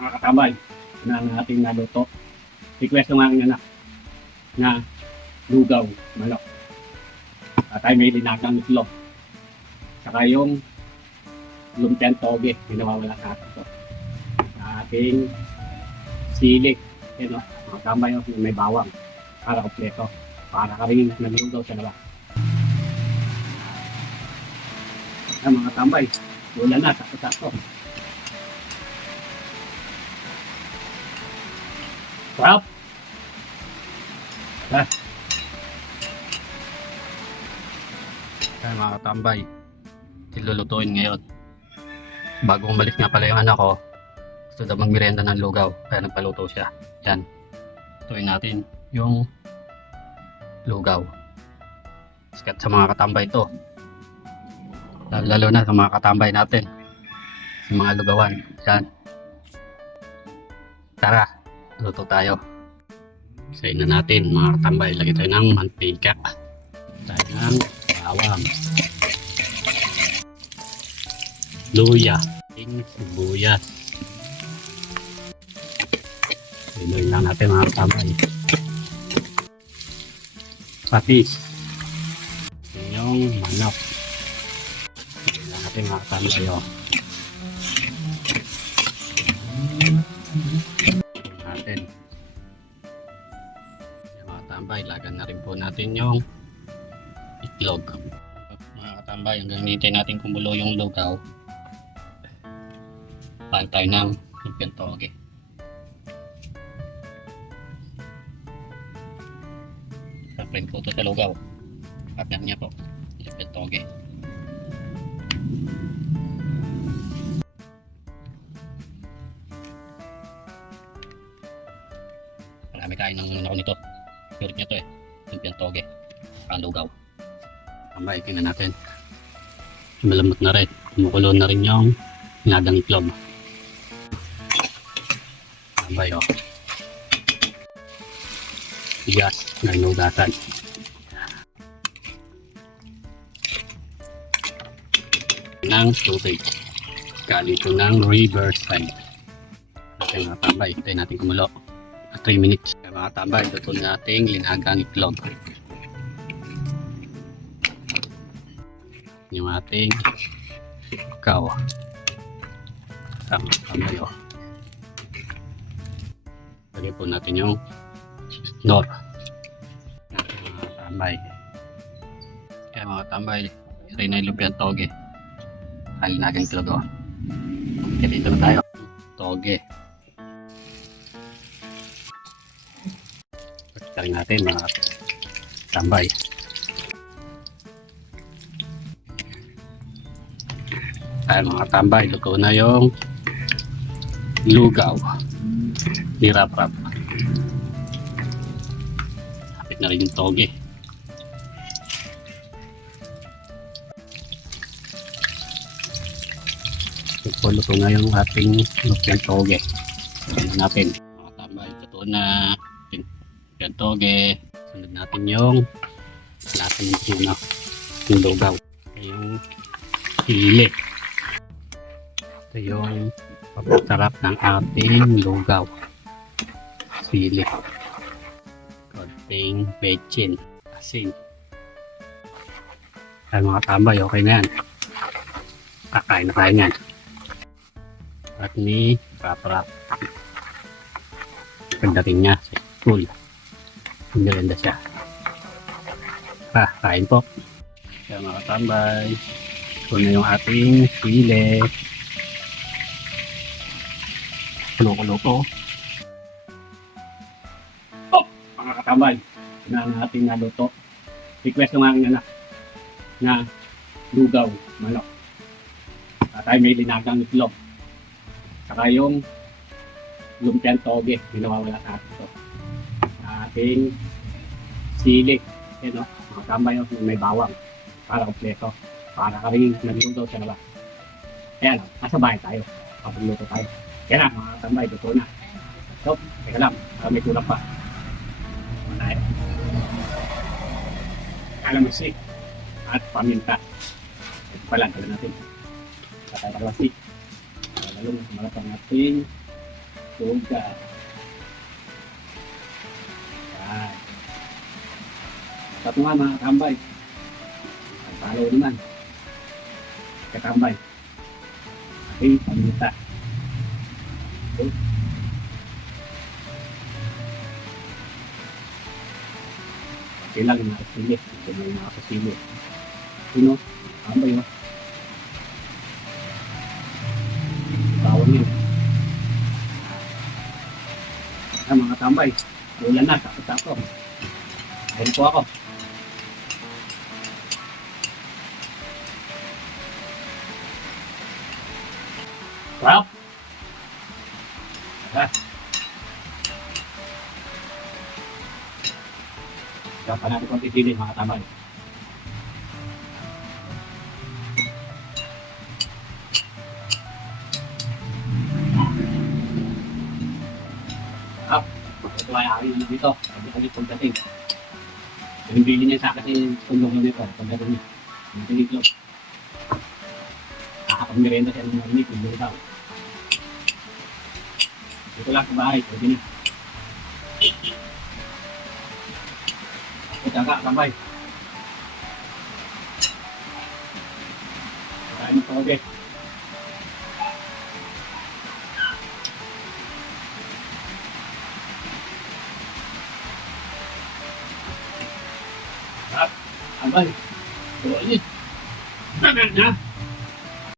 mga katambay na ating naluto. Request ng aking anak na lugaw, manok. At ay may linagang itlog. Saka yung lumpiang toge, pinawawala sa atin ito. Ating silik, yun o, mga katambay o, may bawang para kompleto. Para ka rin naglugaw sa labas. Ay, mga katambay, ulan na, sakto-sakto. Sarap! Kaya mga katambay, ilulutuin ngayon. Bago umalis nga pala yung anak ko, gusto daw magmerienda ng lugaw, kaya nagpaluto siya. Yan, lutuin natin yung lugaw. Sikat sa mga katambay ito. Lalo na sa mga katambay natin, sa mga lugawan. Yan. Tara, luto tayo. Isayin na natin mga katambay. Lagay tayo ng mantika. Tayo ng bawang. Luya. Sibuyas. Ilayin lang natin mga katambay. Patis. Yung manok. Ilayin lang natin mga katambay. Natin. Yung mga katambay, lagan na rin po natin yung itlog. Mga katambay, hanggang hinihintay natin kumulo yung lugaw. Paano tayo ng lumpiang toge. Sa friend ko ito sa lugaw. Partner niya po, lumpiang toge. Marami kain ng ako nito. Favorite niya to eh. Lumpiang toge. Ang lugaw. Tambay, tingnan natin. Malambot na rin. Kumukulo na rin yung nilagang itlog. Tambay oh. Bigas na inugatan. Ng tubig. Galing ito ng Riverside. Okay mga tambay, tayo natin kumulo. 3 minutes. Kaya mga tambay, luto natin linagang itlog. Yung ating kaw. Tama tambay o. Lagay po natin yung nor. Mga tambay. Kaya mga tambay, ito na yung lumpiang toge. Linagang itlog o. Kaya dito na tayo. Toge. Pagkitarin natin mga tambay. Ay mga tambay, luto na yung lugaw ni Rap-Rap. Kapit na rin yung toge. Luto na yung ating lumpiang toge. Tignan natin mga tambay, luto na lumpiang toge. Sunod natin yung lasa ng lugaw. Yung hili. Ito yung pagkasarap ng ating lugaw. Sili. Konting bechin. Asin. Ay mga tambay, okay na yan. Kakain na tayo yan. At ni Rap-Rap. Pagdating niya sa school. Maganda siya. Kain po. Kaya mga tambay. Ito na yung ating sili. Kulo-kulo po. Oh! Mga katambay na ating naluto. Request ng aking anak na lugaw, manok. At ay may linagang itlog. Saka yung lumpiang toge, pinawawala sa atin ito. Ating silik, yun o, mga katambay o, may bawang para kompleto. Para ka rin naglugaw sa labas. Ayan o, nasa bahay tayo. Kapagluto tayo. Kaya na, mga tambay, luto na. So, teka lang, may kulang pa. Manay. Kalamansi at paminta. Ito pala, tala natin. Patay kalamansi. Lalo, malapang natin Tulog ka. Yan. Sa nga mga katambay. At palo naman. Katambay. Okay, paminta. Okay. Okay lang yung mga kasili. Ito na yung mga kasili. Sino? Tambay mo. Bawang yun. Mga tambay. Ulan na, tapos-tapos. Ayun po ako. Sarap! Kaya pa natin kung titilin mga tambay. Sarap! Ito ay aking ano dito. Sabi pagdating. Yung bili niya sa akin yung tundong na dito. Pagdating niya. Yung tiniklop. Nakakapag-merenda siya ng marinig. Yung daw. Dito lang sa bahay. Pwede na. Ito ka, tambay. Maraming mo pagkabi. Tambay. Tuloy niya.